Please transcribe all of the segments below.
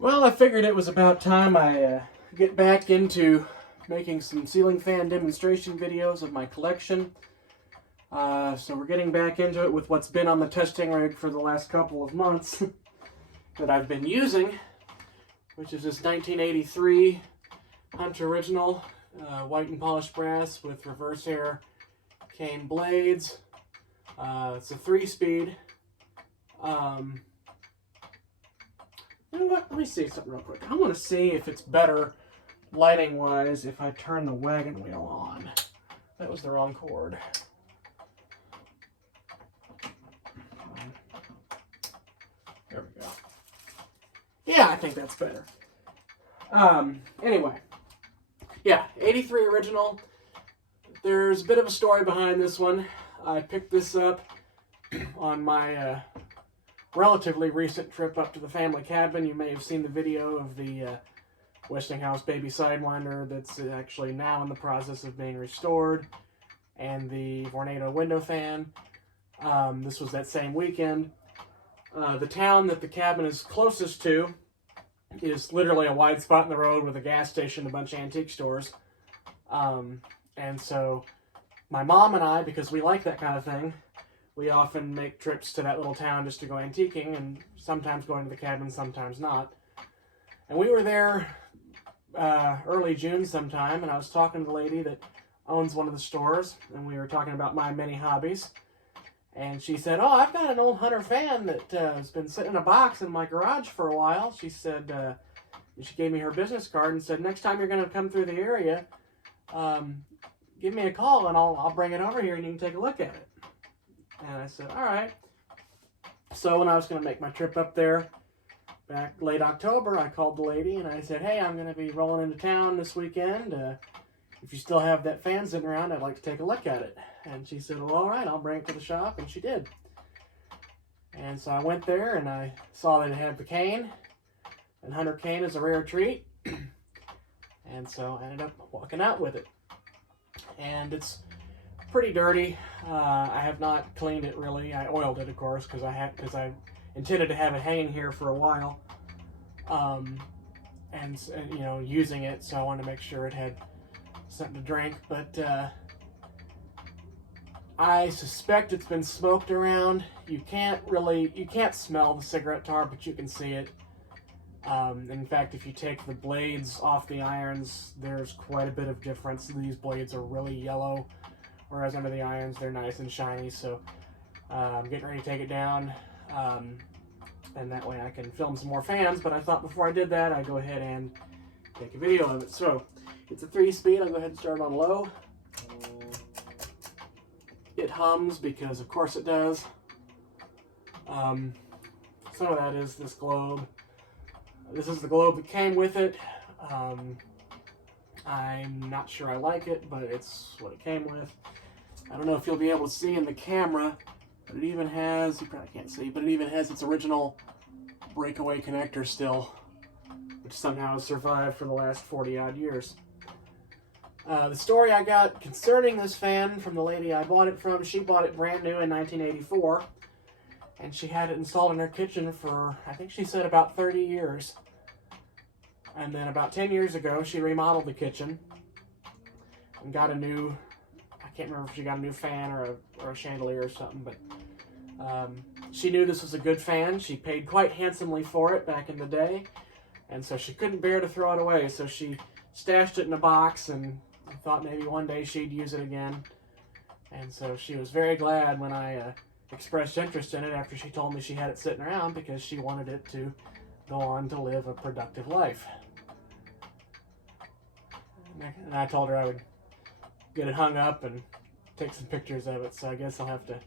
Well, I figured it was about time I get back into making some ceiling fan demonstration videos of my collection. So we're getting back into it with what's been on the testing rig for the last couple of months that I've been using, which is this 1983 Hunter Original white and polished brass with reverse air cane blades. It's a 3-speed. You know what? Let me see something real quick. I want to see if it's better lighting-wise if I turn the wagon wheel on. That was the wrong cord. There we go. Yeah, I think that's better. Anyway. Yeah, 83 original. There's a bit of a story behind this one. I picked this up on my relatively recent trip up to the family cabin. You may have seen the video of the Westinghouse baby Sidewinder that's actually now in the process of being restored, and the Vornado window fan. This was that same weekend. The town that the cabin is closest to is literally a wide spot in the road with a gas station and a bunch of antique stores. And so my mom and I, because we like that kind of thing, we often make trips to that little town just to go antiquing, and sometimes going to the cabin, sometimes not. And we were there early June sometime, and I was talking to the lady that owns one of the stores, and we were talking about my many hobbies. And she said, "Oh, I've got an old Hunter fan that has been sitting in a box in my garage for a while." She said, she gave me her business card and said, "Next time you're going to come through the area, give me a call and I'll bring it over here and you can take a look at it." And I said, all right. So when I was going to make my trip up there back late October, I called the lady and I said, "Hey, I'm going to be rolling into town this weekend. If you still have that fan sitting around, I'd like to take a look at it." And she said, "Well, all right, I'll bring it to the shop." And she did. And so I went there and I saw that it had the cane. And Hunter cane is a rare treat. And so I ended up walking out with it. And it's pretty dirty. I have not cleaned it really. I oiled it, of course, because I intended to have it hanging here for a while, and you know, using it. So I wanted to make sure it had something to drink. But I suspect it's been smoked around. You can't smell the cigarette tar, but you can see it. In fact, if you take the blades off the irons, there's quite a bit of difference. These blades are really yellow, whereas under the irons, they're nice and shiny. So I'm getting ready to take it down, and that way I can film some more fans. But I thought before I did that, I'd go ahead and take a video of it. So it's a 3-speed. I'll go ahead and start on low. It hums because, of course, it does. Some of that is this globe. This is the globe that came with it. I'm not sure I like it, but it's what it came with. I don't know if you'll be able to see in the camera, but it even has, you probably can't see, but it even has its original breakaway connector still, which somehow has survived for the last 40-odd years. The story I got concerning this fan from the lady I bought it from, she bought it brand new in 1984. And she had it installed in her kitchen for, I think she said, about 30 years. And then about 10 years ago, she remodeled the kitchen and got a new, I can't remember if she got a new fan or a chandelier or something, but she knew this was a good fan. She paid quite handsomely for it back in the day, and so she couldn't bear to throw it away. So she stashed it in a box and thought maybe one day she'd use it again. And so she was very glad when I expressed interest in it after she told me she had it sitting around, because she wanted it to go on to live a productive life. And I told her I would get it hung up and take some pictures of it, so I guess I'll have to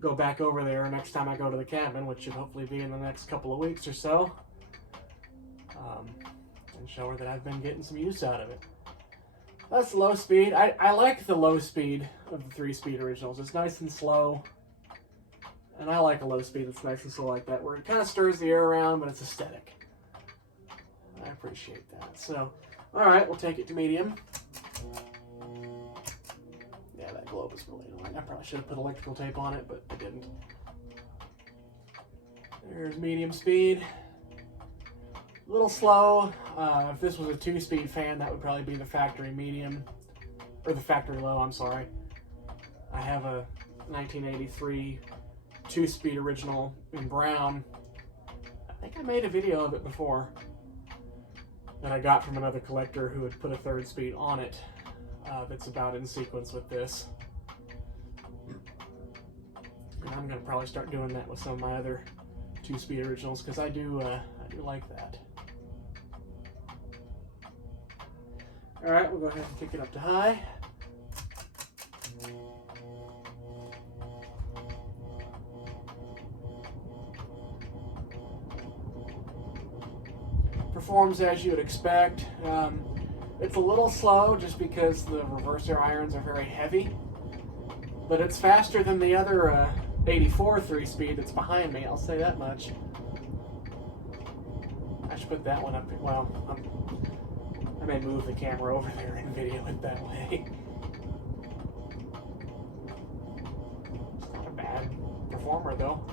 go back over there next time I go to the cabin, which should hopefully be in the next couple of weeks or so, and show her that I've been getting some use out of it. That's low speed. I like the low speed of the 3-speed originals. It's nice and slow. And I like a low speed that's nice and slow like that, where it kind of stirs the air around, but it's aesthetic. I appreciate that. So, alright, we'll take it to medium. Yeah, that globe is really annoying. I probably should have put electrical tape on it, but I didn't. There's medium speed. A little slow. If this was a 2-speed fan, that would probably be the factory medium, or the factory low, I'm sorry. I have a 1983 2-speed original in brown. I think I made a video of it before that I got from another collector who had put a 3rd speed on it that's about in sequence with this. And I'm going to probably start doing that with some of my other 2-speed originals because I do like that. Alright, we'll go ahead and kick it up to high. Performs as you would expect. It's a little slow just because the reverse air irons are very heavy, but it's faster than the other 84 3-speed that's behind me, I'll say that much. I should put that one up. Well, I may move the camera over there and video it that way. It's not a bad performer though.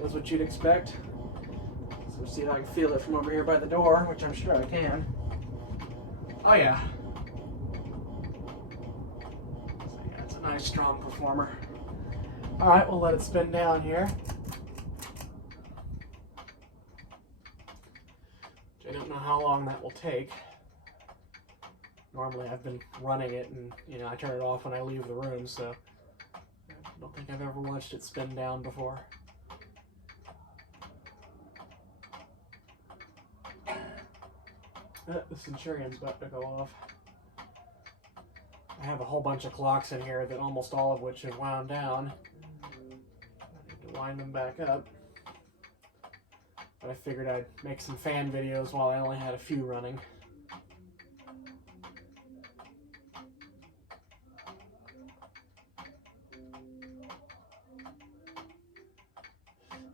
That's what you'd expect. So we'll see if I can feel it from over here by the door, which I'm sure I can. Oh yeah. So yeah, it's a nice strong performer. Alright, we'll let it spin down here. I don't know how long that will take. Normally I've been running it and, you know, I turn it off when I leave the room, so I don't think I've ever watched it spin down before. The Centurion's about to go off. I have a whole bunch of clocks in here that almost all of which have wound down. I need to wind them back up. But I figured I'd make some fan videos while I only had a few running.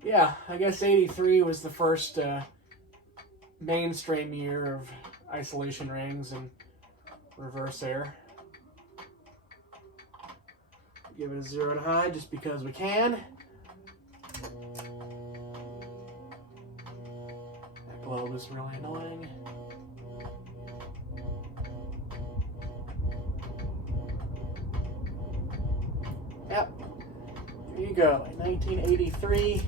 Yeah, I guess 83 was the first mainstream year of isolation rings and reverse air. Give it a 0 to high just because we can. That globe is really annoying. Yep, there you go, a 1983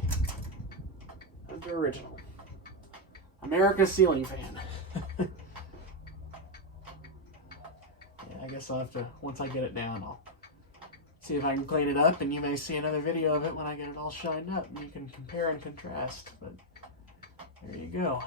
Hunter original. America's ceiling fan. Yeah, I guess I'll have to, once I get it down, I'll see if I can clean it up, and you may see another video of it when I get it all shined up, and you can compare and contrast, but there you go.